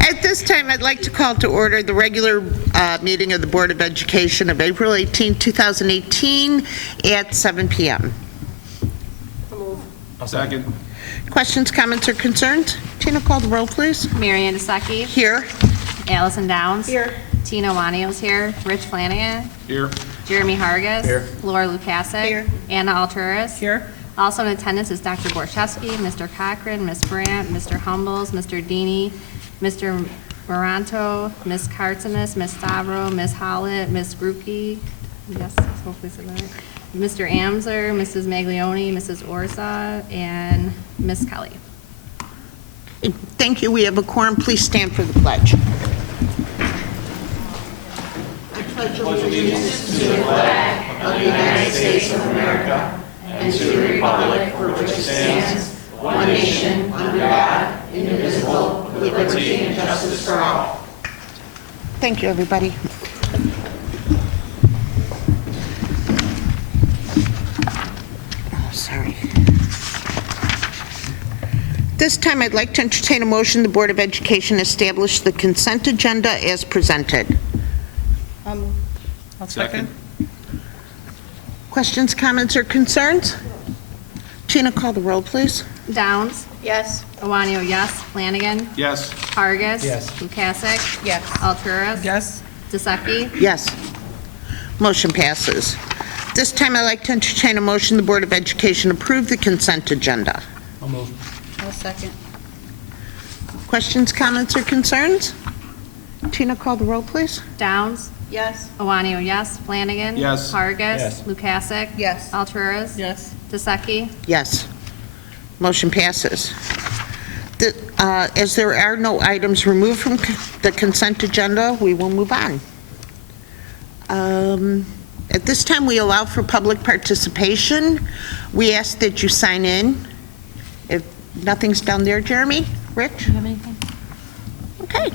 At this time, I'd like to call to order the regular meeting of the Board of Education of April 18, 2018 at 7 p.m. I'll second. Questions, comments, or concerns? Tina, call the roll, please. Mary Ann Desaki. Here. Allison Downs. Here. Tina Wanio's here. Rich Flanagan. Here. Jeremy Hargis. Here. Laura Lukasik. Here. Anna Alturas. Here. Also in attendance is Dr. Borchowski, Mr. Cochran, Ms. Brandt, Mr. Humbles, Mr. Deeney, Mr. Moranto, Ms. Cartzinas, Ms. Stavro, Ms. Hollett, Ms. Grupe, yes, hopefully said that right, Mr. Amser, Mrs. Maglione, Mrs. Orza, and Ms. Kelly. Thank you. We have a quorum. Please stand for the pledge. I pledge allegiance to the flag of the United States of America and to the republic for which it stands, one nation, under God, indivisible, with liberty and justice for all. Thank you, everybody. Oh, sorry. This time, I'd like to entertain a motion the Board of Education establish the consent agenda as presented. I'll second. Questions, comments, or concerns? Tina, call the roll, please. Downs. Yes. Awanio, yes. Flanagan. Yes. Hargis. Yes. Lukasik. Yes. Alturas. Yes. Desaki. Yes. Motion passes. This time, I'd like to entertain a motion the Board of Education approve the consent agenda. I'll move. I'll second. Questions, comments, or concerns? Tina, call the roll, please. Downs. Yes. Awanio, yes. Flanagan. Yes. Hargis. Yes. Lukasik. Yes. Alturas. Yes. Desaki. Yes. Motion passes. As there are no items removed from the consent agenda, we will move on. At this time, we allow for public participation. We ask that you sign in. If nothing's down there, Jeremy? Rich? Do you have anything? Okay.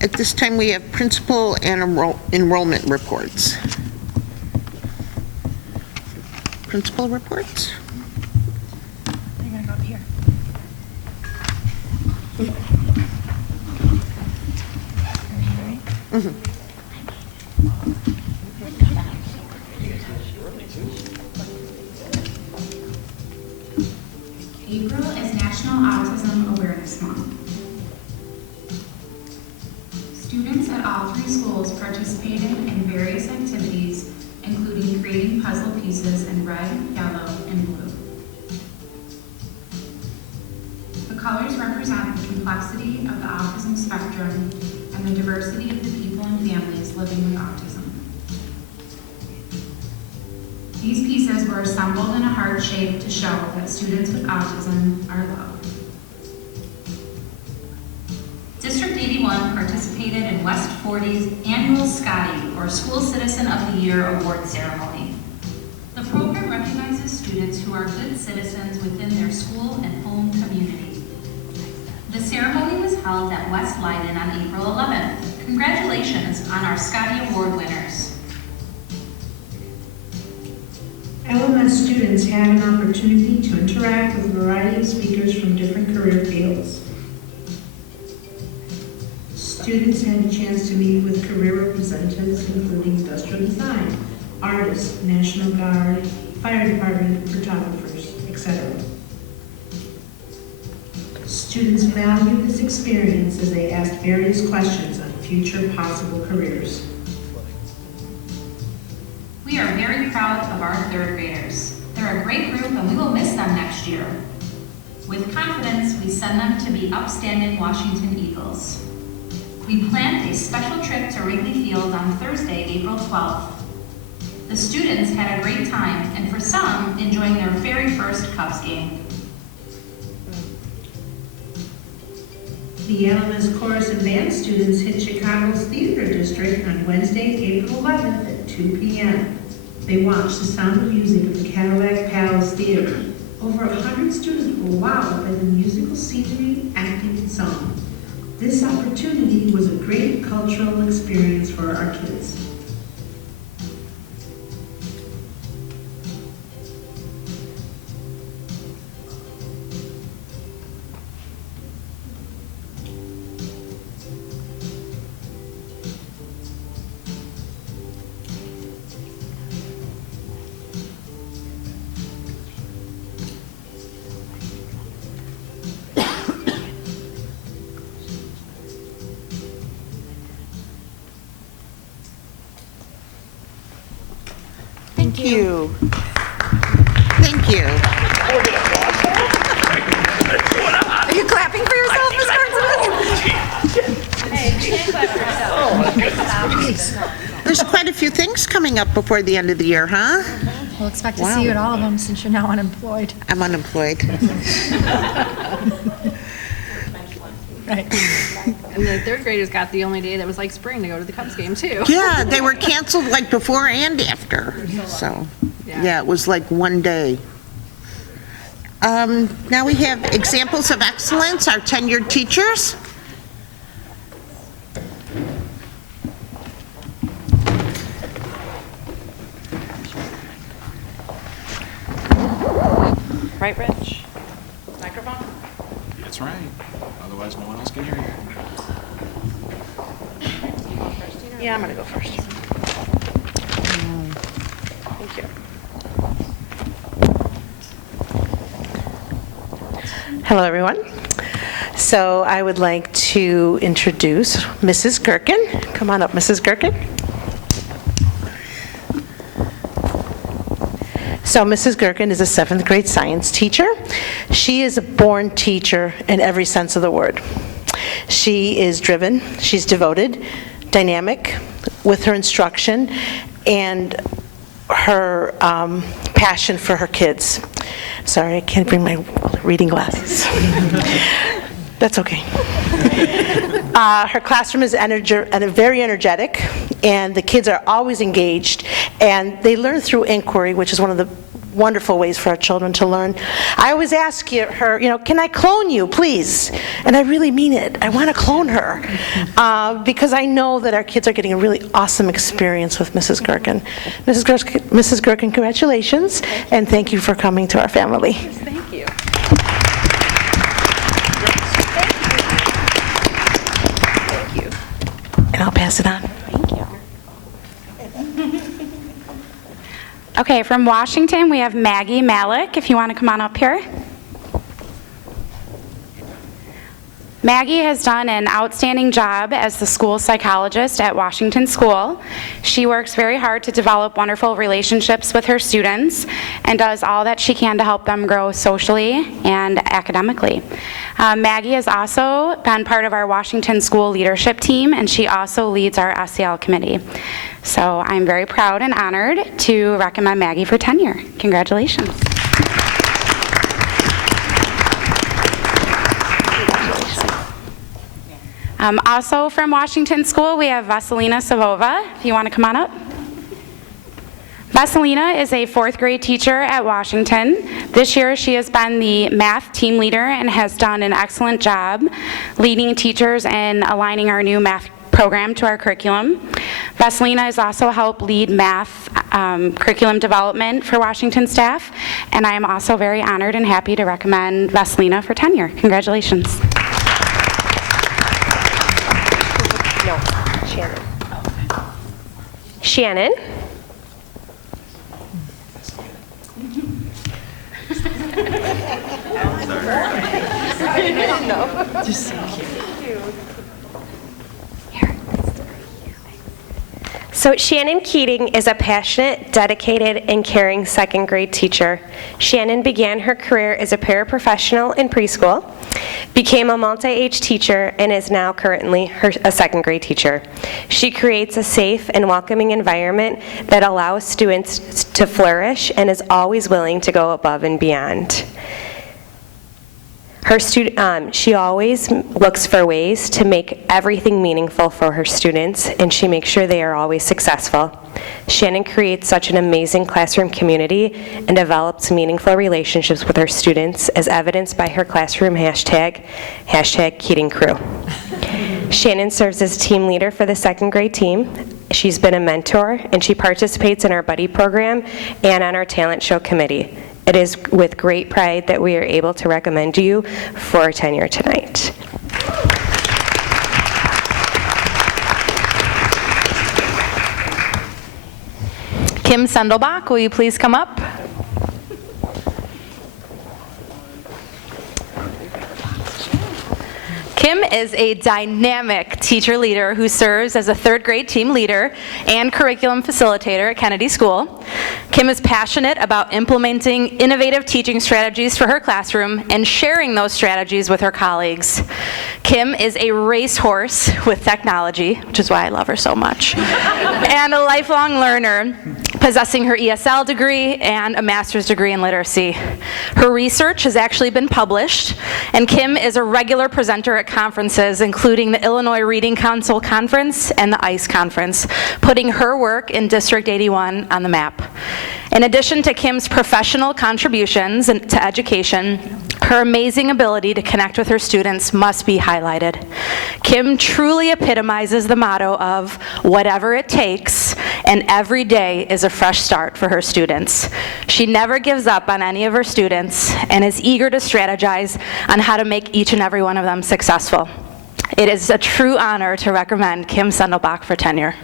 At this time, we have principal and enrollment reports. Principal reports? You're gonna go up here. April is National Autism Awareness Month. Students at all three schools participated in various activities, including creating puzzle pieces in red, yellow, and blue. The colors represent the complexity of the autism spectrum and the diversity of the people and families living with autism. These pieces were assembled in a heart shape to show that students with autism are loved. District 81 participated in West 40's annual Scotty, or School Citizen of the Year Award ceremony. The program recognizes students who are good citizens within their school and home community. The ceremony was held at West Leiden on April 11th. Congratulations on our Scotty Award winners. LMS students had an opportunity to interact with a variety of speakers from different career fields. Students had a chance to meet with career representatives including industrial design, artists, National Guard, fire department, photographers, etc. Students valued this experience as they asked various questions on future possible careers. We are very proud of our third graders. They're a great group and we will miss them next year. With confidence, we send them to be upstanding Washington Eagles. We planned a special trip to Wrigley Field on Thursday, April 12th. The students had a great time, and for some, enjoying their very first Cubs game. The LMS Chorus and Band students hit Chicago's Theater District on Wednesday, April 11th at 2 p.m. They watched The Sound of Music at the Cadillac Palace Theater. Over 100 students were wowed by the musical scenery, acting, and song. This opportunity was a great cultural experience for our kids. you. Thank you. Are you clapping for yourself, Ms. Carson? There's quite a few things coming up before the end of the year, huh? We'll expect to Wow. see you at all of them since you're now unemployed. I'm unemployed. Right. And the third graders got the only day that was like spring to go to the Cubs game, too. Yeah, they were canceled like before and after, so, yeah, it was like one day. Now we have examples of excellence, our tenured teachers. Right, Rich? Microphone? That's right. Otherwise, no one else can hear you. Yeah, I'm gonna go first. Thank you. Hello, everyone. So I would like to introduce Mrs. Gherkin. Come on up, Mrs. Gherkin. So Mrs. Gherkin is a 7th grade science teacher. She is a born teacher in every sense of the word. She is driven, she's devoted, dynamic with her instruction, and her passion for her kids. Sorry, I can't bring my reading glasses. That's okay. Her classroom is very energetic, and the kids are always engaged, and they learn through inquiry, which is one of the wonderful ways for our children to learn. I always ask her, can I clone you, please? And I really mean it. I want to clone her because I know that our kids are getting a really awesome experience with Mrs. Gherkin. Mrs. Gherkin, congratulations, and thank you for coming to our family. Thank you. Thank you. And I'll pass it on. Thank you. Okay, from Washington, we have Maggie Malik, if you want to come on up here. Maggie has done an outstanding job as the school psychologist at Washington School. She works very hard to develop wonderful relationships with her students and does all that she can to help them grow socially and academically. Maggie has also been part of our Washington School leadership team, and she also leads our SEL committee. So I'm very proud and honored to recommend Maggie for tenure. Congratulations. Also from Washington School, we have Vasilina Savova, if you want to come on up. Vasilina is a 4th grade teacher at Washington. This year she has been the math team leader and has done an excellent job leading teachers and aligning our new math program to our curriculum. Vasilina has also helped lead math curriculum development for Washington staff, and I am also very honored and happy to recommend Vasilina for tenure. Congratulations. No, Shannon. Shannon. So Shannon Keating is a passionate, dedicated, and caring 2nd grade teacher. Shannon began her career as a paraprofessional in preschool, became a multi-age teacher, and is now currently a 2nd grade teacher. She creates a safe and welcoming environment that allows students to flourish and is always willing to go above and beyond. She always looks for ways to make everything meaningful for her students, and she makes sure they are always successful. Shannon creates such an amazing classroom community and develops meaningful relationships with her students, as evidenced by her classroom hashtag Keating Crew. Shannon serves as team leader for the 2nd grade team. She's been a mentor, and she participates in our buddy program and on our talent show committee. It is with great pride that we are able to recommend you for tenure tonight. Kim Sendelbach, will you please come up? Kim is a dynamic teacher leader who serves as a 3rd grade team leader and curriculum facilitator at Kennedy School. Kim is passionate about implementing innovative teaching strategies for her classroom and sharing those strategies with her colleagues. Kim is a racehorse with technology, which is why I love her so much, and a lifelong learner, possessing her ESL degree and a master's degree in literacy. Her research has actually been published, and Kim is a regular presenter at conferences, including the Illinois Reading Council Conference and the ICE Conference, putting her work in District 81 on the map. In addition to Kim's professional contributions to education, her amazing ability to connect with her students must be highlighted. Kim truly epitomizes the motto of whatever it takes, and every day is a fresh start for her students. She never gives up on any of her students and is eager to strategize on how to make each and every one of them successful. It is a true honor to recommend Kim Sendelbach for tenure.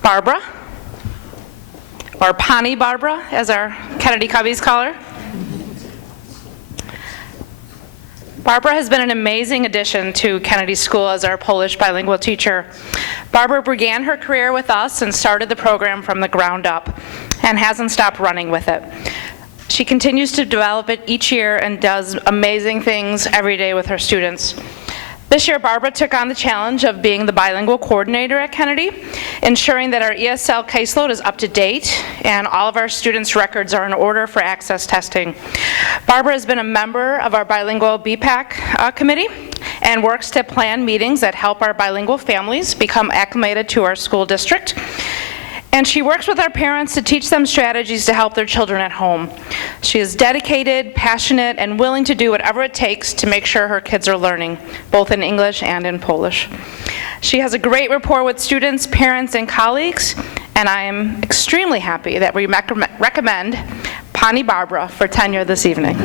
Barbara, or Pani Barbara, as our Kennedy Cubbies call her. Barbara has been an amazing addition to Kennedy School as our Polish bilingual teacher. Barbara began her career with us and started the program from the ground up and hasn't stopped running with it. She continues to develop it each year and does amazing things every day with her students. This year, Barbara took on the challenge of being the bilingual coordinator at Kennedy, ensuring that our ESL caseload is up to date and all of our students' records are in order for access testing. Barbara has been a member of our bilingual BPAC committee and works to plan meetings that help our bilingual families become acclimated to our school district. And she works with our parents to teach them strategies to help their children at home. She is dedicated, passionate, and willing to do whatever it takes to make sure her kids are learning, both in English and in Polish. She has a great rapport with students, parents, and colleagues, and I am extremely happy that we recommend Pani Barbara for tenure this evening.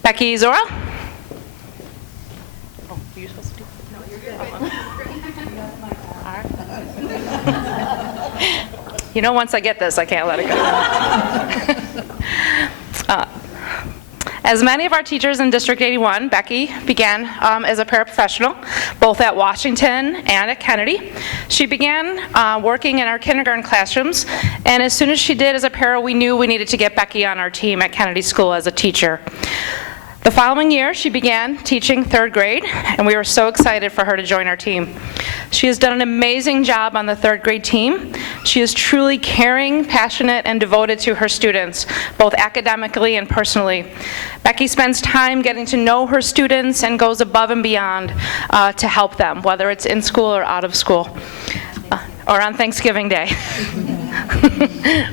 Becky Zora. Oh, are you supposed to do? No, you're good. All right. You know, once I get this, I can't let it go. As many of our teachers in District 81, Becky began as a paraprofessional, both at Washington and at Kennedy. She began working in our kindergarten classrooms, and as soon as she did as a para, we knew we needed to get Becky on our team at Kennedy School as a teacher. The following year, she began teaching third grade, and we were so excited for her to join our team. She has done an amazing job on the third grade team. She is truly caring, passionate, and devoted to her students, both academically and personally. Becky spends time getting to know her students and goes above and beyond to help them, whether it's in school or out of school, or on Thanksgiving Day,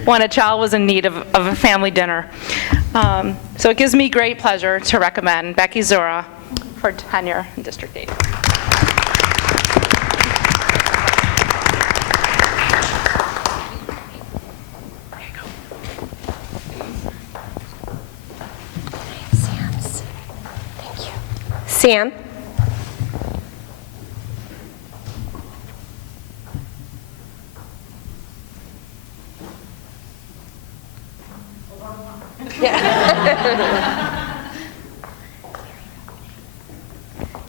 when a child was in need of a family dinner. So it gives me great pleasure to recommend Becky Zora for tenure in District 8. Sam.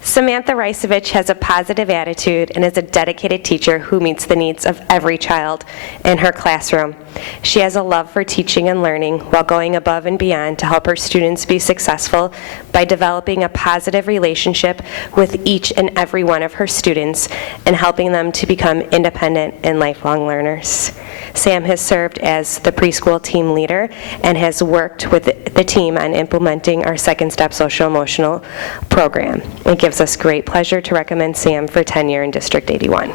Samantha Ricevich has a positive attitude and is a dedicated teacher who meets the needs of every child in her classroom. She has a love for teaching and learning while going above and beyond to help her students be successful by developing a positive relationship with each and every one of her students and helping them to become independent and lifelong learners. Sam has served as the preschool team leader and has worked with the team on implementing our Second Step Social Emotional program. It gives us great pleasure to recommend Sam for tenure in District 81.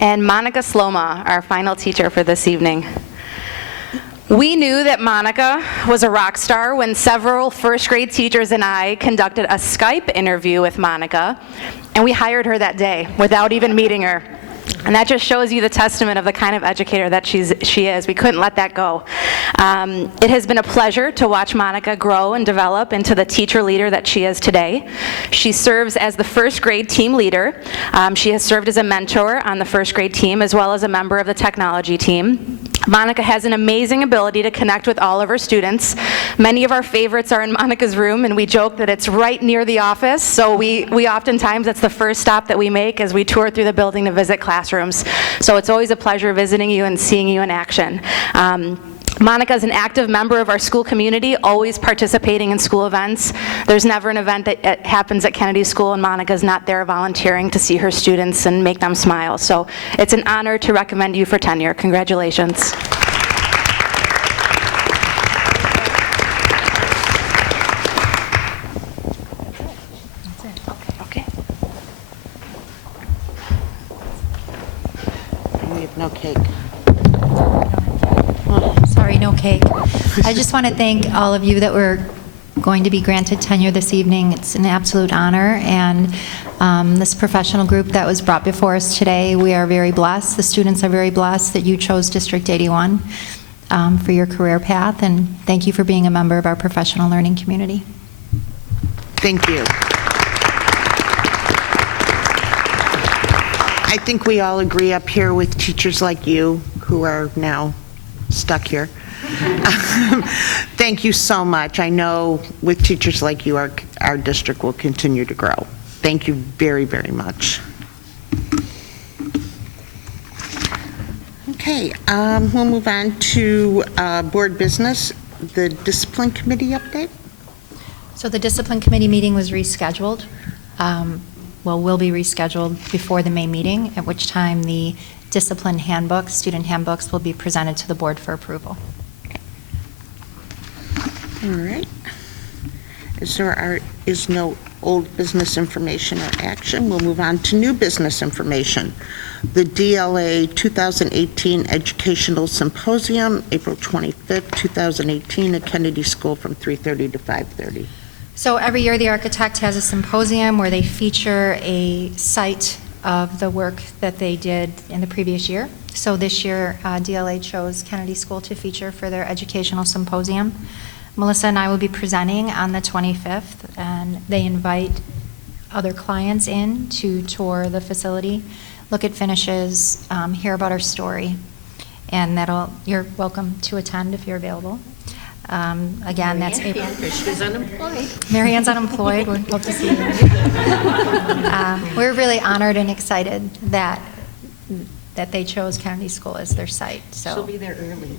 And Monica Sloma, our final teacher for this evening. We knew that Monica was a rock star when several first grade teachers and I conducted a Skype interview with Monica, and we hired her that day without even meeting her. And that just shows you the testament of the kind of educator that she is. We couldn't let that go. It has been a pleasure to watch Monica grow and develop into the teacher leader that she is today. She serves as the first grade team leader. She has served as a mentor on the first grade team as well as a member of the technology team. Monica has an amazing ability to connect with all of her students. Many of our favorites are in Monica's room, and we joke that it's right near the office, so we oftentimes, that's the first stop that we make as we tour through the building to visit classrooms. So it's always a pleasure visiting you and seeing you in action. Monica is an active member of our school community, always participating in school events. There's never an event that happens at Kennedy School and Monica's not there volunteering to see her students and make them smile. So it's an honor to recommend you for tenure. Congratulations. Okay. We have no cake. Sorry, no cake. I just want to thank all of you that were going to be granted tenure this evening. It's an absolute honor, and this professional group that was brought before us today, we are very blessed. The students are very blessed that you chose District 81 for your career path, and thank you for being a member of our professional learning community. Thank you. I think we all agree up here with teachers like you who are now stuck here. Thank you so much. I know with teachers like you, our district will continue to grow. Thank you very, very much. Okay, we'll move on to board business, the discipline committee update. So the discipline committee meeting was rescheduled. Will be rescheduled before the May meeting, at which time the discipline handbooks, student handbooks, will be presented to the board for approval. All right. As there is no old business information or action, we'll move on to new business information. The DLA 2018 Educational Symposium, April 25th, 2018, at Kennedy School from 3:30 to 5:30. So every year the architect has a symposium where they feature a site of the work that they did in the previous year. So this year DLA chose Kennedy School to feature for their educational symposium. Melissa and I will be presenting on the 25th, and they invite other clients in to tour the facility, look at finishes, hear about our story, and you're welcome to attend if you're available. Again, that's April. She's unemployed. Marianne's unemployed. We'd love to see you. We're really honored and excited that they chose Kennedy School as their site. So She'll be there early.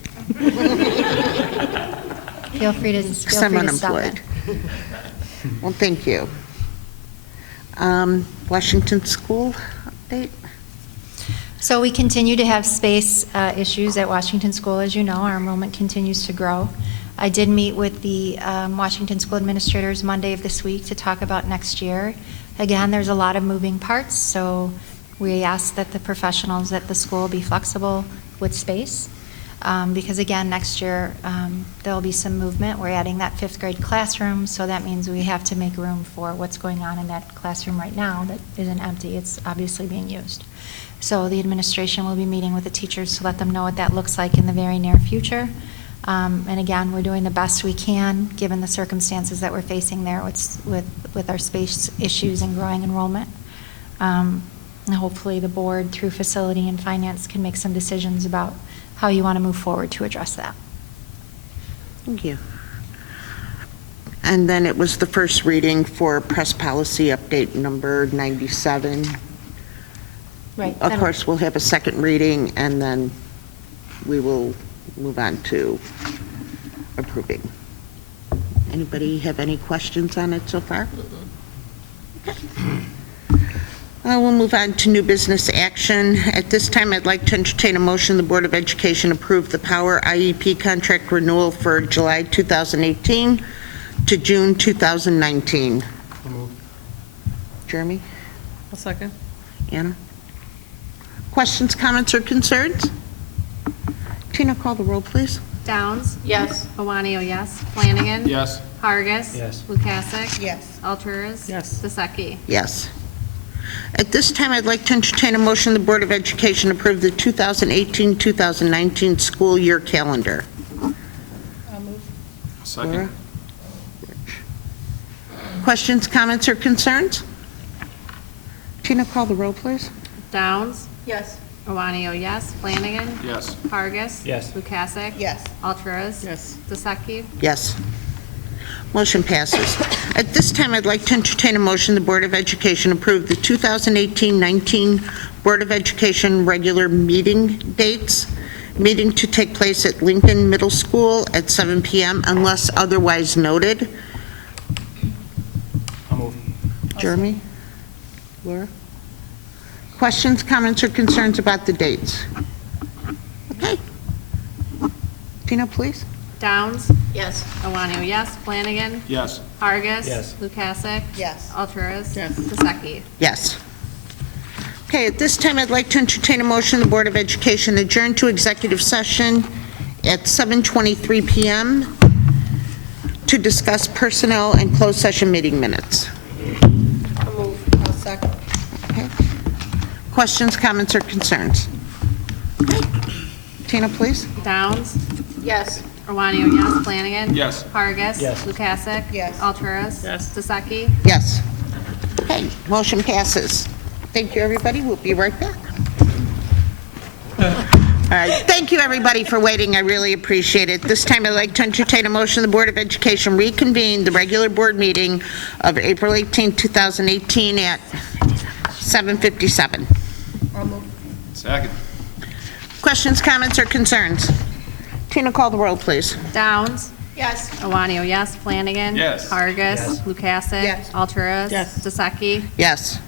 feel free to stop in. Unemployed. Well, thank you. Washington School update. So we continue to have space issues at Washington School. As you know, our enrollment continues to grow. I did meet with the Washington School administrators Monday of this week to talk about next year. Again, there's a lot of moving parts, so we ask that the professionals at the school be flexible with space. Because again, next year there'll be some movement. We're adding that 5th grade classroom, so that means we have to make room for what's going on in that classroom right now that isn't empty. It's obviously being used. So the administration will be meeting with the teachers to let them know what that looks like in the very near future. And again, we're doing the best we can given the circumstances that we're facing there with our space issues and growing enrollment. And hopefully the board, through facility and finance, can make some decisions about how you want to move forward to address that. Thank you. And then it was the first reading for press policy update number 97. Right. Of course, we'll have a second reading, and then we will move on to approving. Anybody have any questions on it so far? Okay. We'll move on to new business action. At this time, I'd like to entertain a motion the Board of Education approve the Power IEP contract renewal for July 2018 to June 2019. Jeremy? A second. Anna? Questions, comments, or concerns? Tina, call the roll, please. Downs? Yes. Iwanio, yes. Flanagan? Yes. Hargis? Yes. Lukasik? Yes. Alturas? Yes. Vasecki? Yes. At this time, I'd like to entertain a motion the Board of Education approve the 2018-2019 school year calendar. Second. Questions, comments, or concerns? Tina, call the roll, please. Downs? Yes. Iwanio, yes. Flanagan? Yes. Vargas? Yes. Lukasik? Yes. Alturas? Yes. Duseki? Yes. Motion passes. At this time, I'd like to entertain a motion the Board of Education approve the 2018-19 Board of Education regular meeting dates. Meeting to take place at Lincoln Middle School at 7 p.m. unless otherwise noted. I'll move. Jeremy? Laura? Questions, comments, or concerns about the dates? Okay. Tina, please. Downs? Yes. Iwanio, yes. Flanagan? Yes. Vargas? Yes. Lukasik? Yes. Alturas? Yes. Duseki? Yes. Okay, at this time, I'd like to entertain a motion the Board of Education adjourn to executive session at 7:23 p.m. to discuss personnel and closed session meeting minutes. I'll second. Okay. Questions, comments, or concerns? Okay. Tina, please. Downs? Yes. Iwanio, yes. Flanagan? Yes. Vargas? Yes. Lukasik? Yes. Alturas? Yes. Duseki? Yes. Okay, motion passes. Thank you, everybody. We'll be right back. All right, thank you, everybody, for waiting. I really appreciate it. This time, I'd like to entertain a motion the Board of Education reconvene the regular board meeting of April 18, 2018 at 7:57. Second. Questions, comments, or concerns? Tina, call the roll, please. Downs? Yes. Iwanio, yes. Flanagan? Yes. Vargas? Yes. Lukasik? Yes. Alturas? Yes. Duseki? Yes.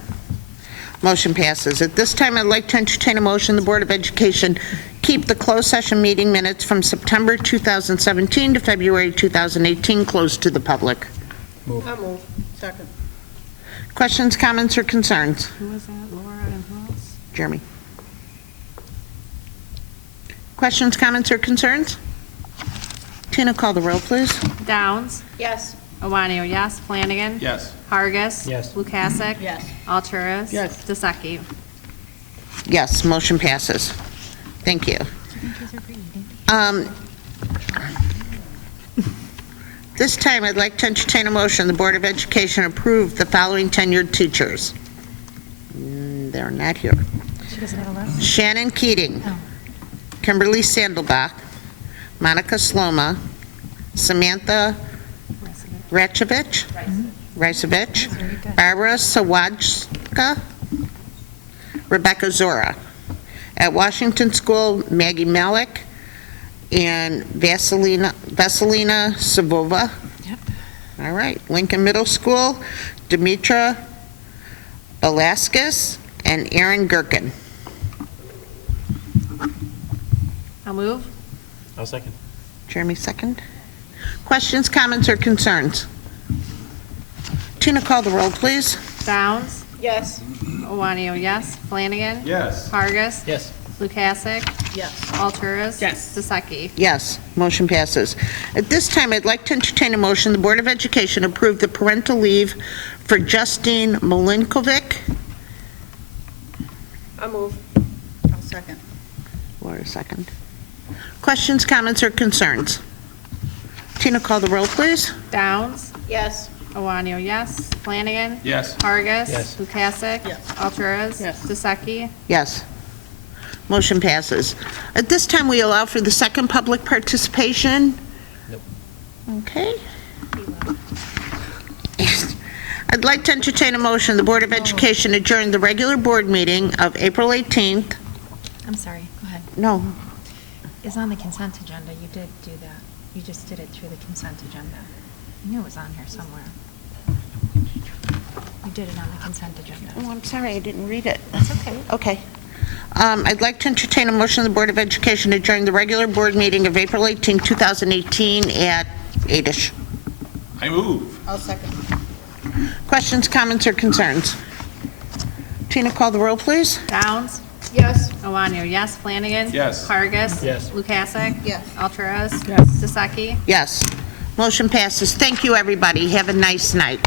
Motion passes. At this time, I'd like to entertain a motion the Board of Education keep the closed session meeting minutes from September 2017 to February 2018 closed to the public. I'll move. Second. Questions, comments, or concerns? Who was that? Laura and who else? Jeremy. Questions, comments, or concerns? Tina, call the roll, please. Downs? Yes. Iwanio, yes. Flanagan? Yes. Vargas? Yes. Lukasik? Yes. Alturas? Yes. Duseki? Yes, motion passes. Thank you. This time, I'd like to entertain a motion the Board of Education approve the following tenured teachers. They're not here. She doesn't have a list? Shannon Keating, Oh. Kimberly Sandelbach, Monica Sloma, Samantha Racevich, Barbara Sawajska, Rebecca Zora. At Washington School, Maggie Malik and Vasilina Savova. Yep. All right. Lincoln Middle School, Demetra Velasquez and Aaron Gherkin. I'll move. I'll second. Jeremy, second. Questions, comments, or concerns? Tina, call the roll, please. Downs? Yes. Iwanio, yes. Flanagan? Yes. Vargas? Yes. Lukasik? Yes. Alturas? Yes. Duseki? Yes, motion passes. At this time, I'd like to entertain a motion the Board of Education approve the parental leave for Justine Malinkovic. I'll move. I'll second. Laura, second. Questions, comments, or concerns? Tina, call the roll, please. Downs? Yes. Iwanio, yes. Flanagan? Yes. Vargas? Yes. Lukasik? Yes. Alturas? Yes. Duseki? Yes. Motion passes. At this time, we allow for the second public participation. Nope. Okay. I'd like to entertain a motion the Board of Education adjourn the regular board meeting of April 18th. I'm sorry, go ahead. No, It's on the consent agenda. You did do that. You just did it through the consent agenda. I knew it was on here somewhere. You did it on the consent agenda. oh, I'm sorry, I didn't read it. That's okay. Okay. I'd like to entertain a motion the Board of Education adjourn the regular board meeting of April 18, 2018 at 8-ish. I move. I'll second. Questions, comments, or concerns? Tina, call the roll, please. Downs? Yes. Iwanio, yes. Flanagan? Yes. Vargas? Yes. Lukasik? Yes. Alturas? Yes. Duseki? Yes. Motion passes. Thank you, everybody. Have a nice night.